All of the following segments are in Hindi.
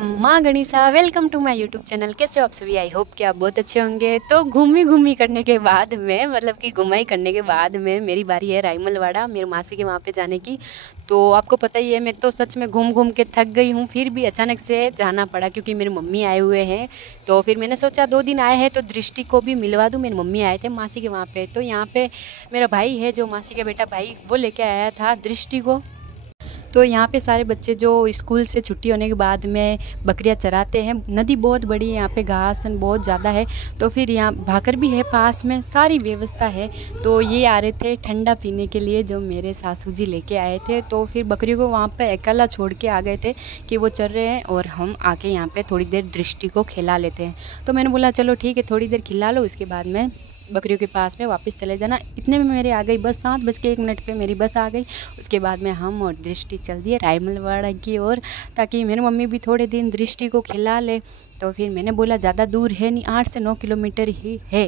अम्मा गणिसा, welcome to my YouTube channel. कैसे हो आप सभी? आई होप कि आप बहुत अच्छे होंगे। तो घूमी करने के बाद में, मतलब कि घुमाई करने के बाद में मेरी बारी है रायमलवाड़ा, मेरी मासी के वहाँ पे जाने की। तो आपको पता ही है, मैं तो सच में घूम के थक गई हूँ, फिर भी अचानक से जाना पड़ा क्योंकि मेरी मम्मी आए हुए हैं। तो फिर मैंने सोचा 2 दिन आए हैं तो दृष्टि को भी मिलवा दूँ। मेरी मम्मी आए थे मासी के वहाँ पे, तो यहाँ पे मेरा भाई है जो मासी का बेटा भाई, वो लेके आया था दृष्टि को। तो यहाँ पे सारे बच्चे जो स्कूल से छुट्टी होने के बाद में बकरियाँ चराते हैं। नदी बहुत बड़ी है, यहाँ पे घास बहुत ज़्यादा है, तो फिर यहाँ भाकर भी है पास में, सारी व्यवस्था है। तो ये आ रहे थे ठंडा पीने के लिए, जो मेरे सासू जी लेके आए थे। तो फिर बकरियों को वहाँ पे अकेला छोड़ के आ गए थे कि वो चल रहे हैं और हम आके यहाँ पे थोड़ी देर दृष्टि को खिला लेते हैं। तो मैंने बोला चलो ठीक है, थोड़ी देर खिला लो, उसके बाद में बकरियों के पास में वापस चले जाना। इतने में मेरे आ गई बस, 7:01 पे मेरी बस आ गई। उसके बाद में हम और दृष्टि चल दिए रायमलवाड़ा की ओर, ताकि मेरी मम्मी भी थोड़े दिन दृष्टि को खिला ले। तो फिर मैंने बोला ज़्यादा दूर है नहीं, 8 से 9 किलोमीटर ही है।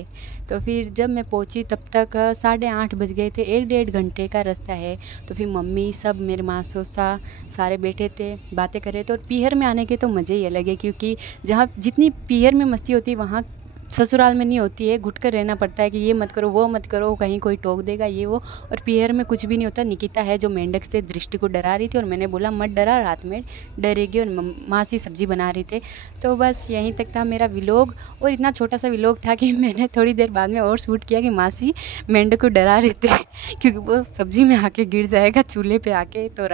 तो फिर जब मैं पहुंची तब तक 8:30 बज गए थे, 1-1.5 घंटे का रास्ता है। तो फिर मम्मी सब, मेरे मासूसा सारे बैठे थे, बातें कर रहे थे। और पीहर में आने के तो मज़े ही अलग है, क्योंकि जहाँ जितनी पीहर में मस्ती होती है वहाँ ससुराल में नहीं होती है। घुट कर रहना पड़ता है कि ये मत करो, वो मत करो, कहीं कोई टोक देगा, ये वो। और पीहर में कुछ भी नहीं होता। निकिता है जो मेंढक से दृष्टि को डरा रही थी, और मैंने बोला मत डरा, रात में डरेगी। और मासी सब्जी बना रही थे। तो बस यहीं तक था मेरा व्लॉग। और इतना छोटा सा व्लॉग था कि मैंने थोड़ी देर बाद में और शूट किया कि मासी मेंढक को डरा रहे थे क्योंकि वो सब्जी में आके गिर जाएगा चूल्हे पे आके। तो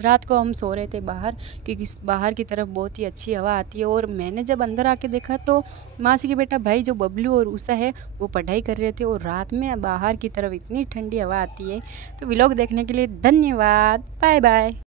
रात को हम सो रहे थे बाहर, क्योंकि बाहर की तरफ बहुत ही अच्छी हवा आती है। और मैंने जब अंदर आके देखा तो मासी के बेटा भाई जो बबलू और उषा है वो पढ़ाई कर रहे थे, और रात में बाहर की तरफ इतनी ठंडी हवा आती है। तो व्लॉग देखने के लिए धन्यवाद, बाय बाय।